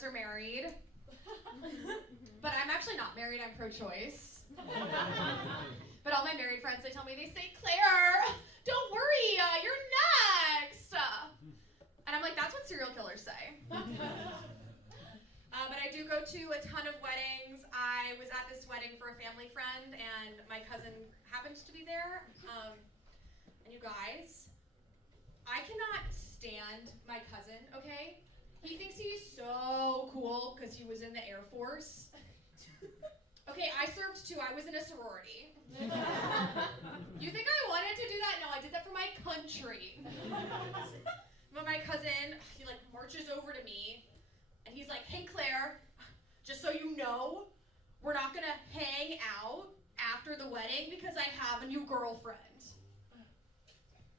friends are married. But I'm actually not married, I'm pro-choice. But all my married friends, they tell me, they say, Claire, don't worry, you're next. And I'm like, that's what serial killers say. But I do go to a ton of weddings. I was at this wedding for a family friend, and my cousin happened to be there. And you guys, I cannot stand my cousin, okay? He thinks he's so cool because he was in the Air Force. Okay, I served too. I was in a sorority. You think I wanted to do that? No, I did that for my country. But my cousin, he like marches over to me, and he's like, hey Claire, just so you know, we're not gonna hang out after the wedding because I have a new girlfriend.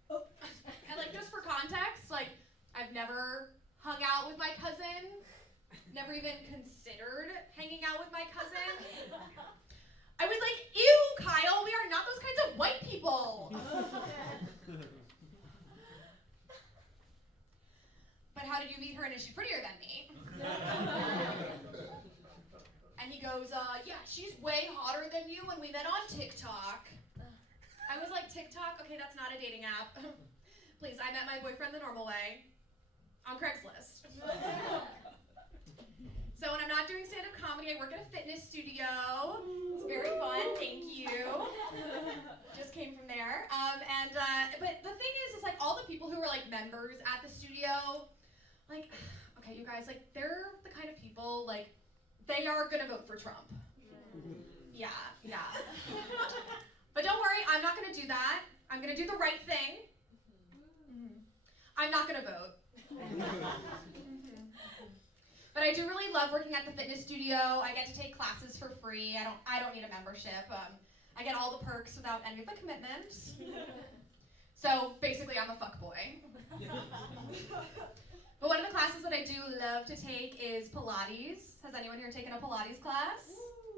And like, just for context, like, I've never hung out with my cousin, never even considered hanging out with my cousin. I was like, ew, Kyle, we are not those kinds of white people. But how did you meet her, and is she prettier than me? And he goes, yeah, she's way hotter than you, and we met on TikTok. I was like, TikTok? Okay, that's not a dating app. Please, I met my boyfriend the normal way, on Craigslist. So when I'm not doing stand-up comedy, I work at a fitness studio. It's very fun, thank you. Just came from there. But the thing is like all the people who are like members at the studio, like, okay, you guys, like, they're the kind of people, like, they are gonna vote for Trump. Yeah. But don't worry, I'm not gonna do that. I'm gonna do the right thing. I'm not gonna vote. But I do really love working at the fitness studio. I get to take classes for free. I don't need a membership. I get all the perks without any of the commitments. So basically, I'm a fuckboy. But one of the classes that I do love to take is Pilates. Has anyone here taken a Pilates class?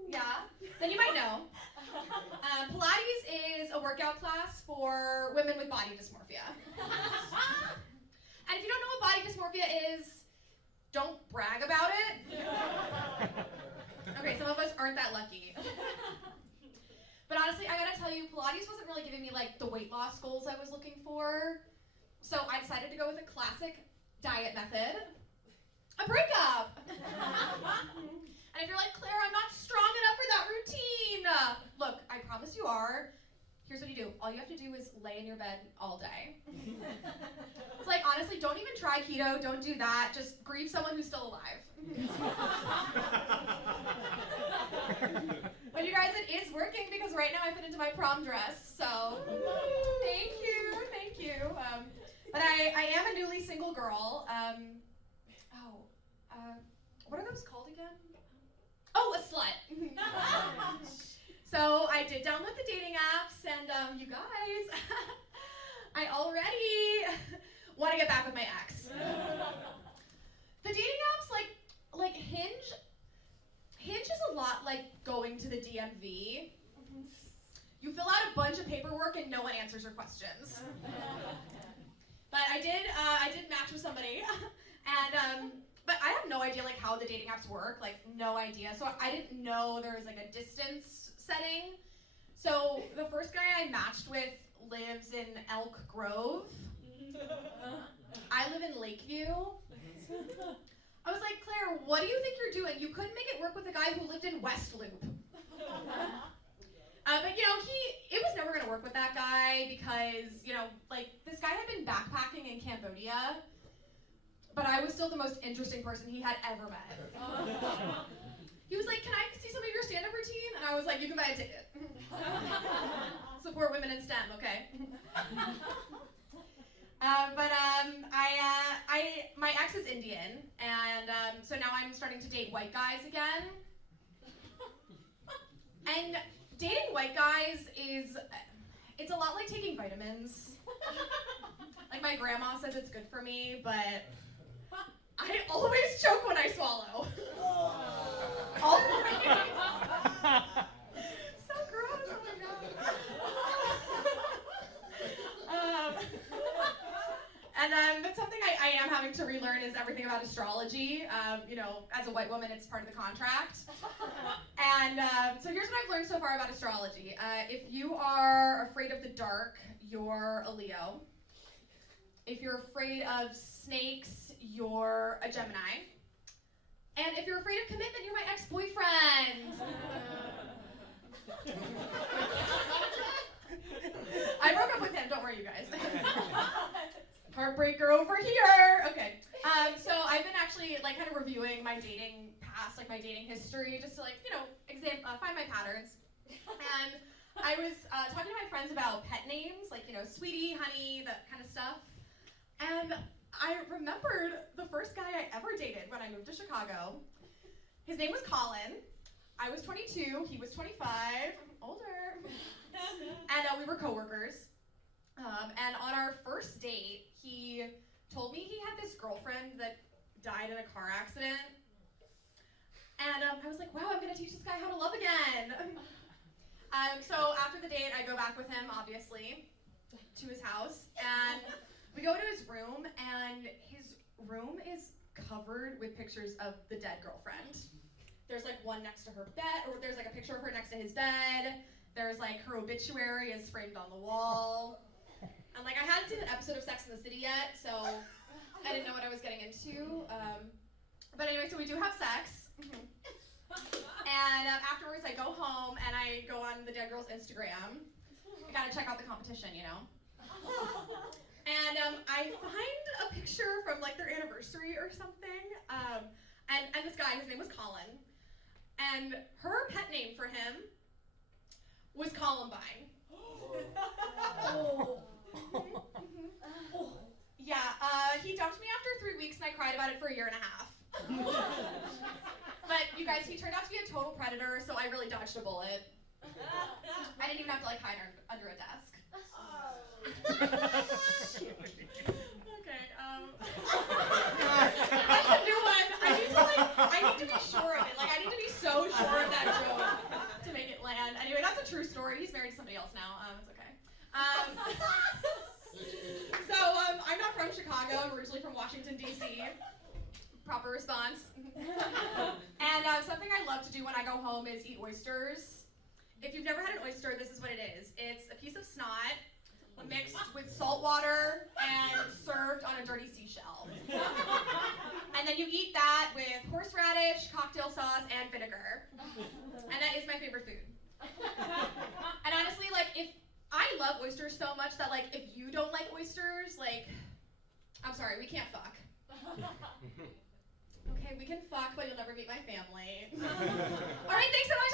Yeah? Then you might know. Pilates is a workout class for women with body dysmorphia. And if you don't know what body dysmorphia is, don't brag about it. Okay, some of us aren't that lucky. But honestly, I gotta tell you, Pilates wasn't really giving me like the weight loss goals I was looking for. So I decided to go with a classic diet method, a breakup. And if you're like, Claire, I'm not strong enough for that routine. Look, I promise you are. Here's what you do. All you have to do is lay in your bed all day. It's like, honestly, don't even try keto. Don't do that. Just grieve someone who's still alive. But you guys, it is working because right now I fit into my prom dress. So thank you. But I am a newly single girl. What are those called again? Oh, a slut. So I did download the dating apps, and you guys, I already want to get back with my ex. The dating apps, like Hinge is a lot like going to the DMV. You fill out a bunch of paperwork and no one answers your questions. But I did match with somebody, and but I have no idea like how the dating apps work, like no idea. So I didn't know there was like a distance setting. So the first guy I matched with lives in Elk Grove. I live in Lakeview. I was like, Claire, what do you think you're doing? You couldn't make it work with a guy who lived in West Loop. But you know, it was never gonna work with that guy because, you know, like this guy had been backpacking in Cambodia, but I was still the most interesting person he had ever met. He was like, can I see some of your stand-up routine? And I was like, you can buy a ticket. Support women in STEM, okay? My ex is Indian, and so now I'm starting to date white guys again. And dating white guys it's a lot like taking vitamins. Like my grandma says it's good for me, but I always choke when I swallow. Always. So gross, oh my god. And that's something I am having to relearn is everything about astrology. You know, as a white woman, it's part of the contract. And so here's what I've learned so far about astrology. If you are afraid of the dark, you're a Leo. If you're afraid of snakes, you're a Gemini. And if you're afraid of commitment, you're my ex-boyfriend. I broke up with him, don't worry you guys. Heartbreaker over here. Okay. So I've been actually like kind of reviewing my dating past, like my dating history, just to like, you know, find my patterns. And I was talking to my friends about pet names, like, you know, sweetie, honey, that kind of stuff. And I remembered the first guy I ever dated when I moved to Chicago. His name was Colin. I was 22, he was 25, older. And we were coworkers. And on our first date, he told me he had this girlfriend that died in a car accident. And I was like, wow, I'm gonna teach this guy how to love again. So after the date, I go back with him, obviously, to his house. And we go to his room, and his room is covered with pictures of the dead girlfriend. There's like one next to her bed, or there's like a picture of her next to his bed. There's like her obituary is framed on the wall. And like I hadn't seen an episode of Sex and the City yet, so I didn't know what I was getting into. But anyway, so we do have sex. And afterwards I go home and I go on the dead girl's Instagram. I gotta check out the competition, you know. And I find a picture from like their anniversary or something. And this guy, his name was Colin. And her pet name for him was Columbine. Yeah, he dumped me after 3 weeks and I cried about it for a year and a half. But you guys, he turned out to be a total predator, so I really dodged a bullet. I didn't even have to like hide under a desk. Okay, that's a new one. I need to be sure of it. Like, I need to be so sure of that joke to make it land. Anyway, that's a true story. He's married to somebody else now. It's okay. So, I'm not from Chicago. I'm originally from Washington, D.C. Proper response. And something I love to do when I go home is eat oysters. If you've never had an oyster, this is what it is. It's a piece of snot mixed with salt water and served on a dirty seashell. And then you eat that with horseradish, cocktail sauce, and vinegar. And that is my favorite food. And honestly, like, I love oysters so much that, like, if you don't like oysters, like, I'm sorry, we can't fuck. Okay, we can fuck, but you'll never meet my family. All right, thanks so much.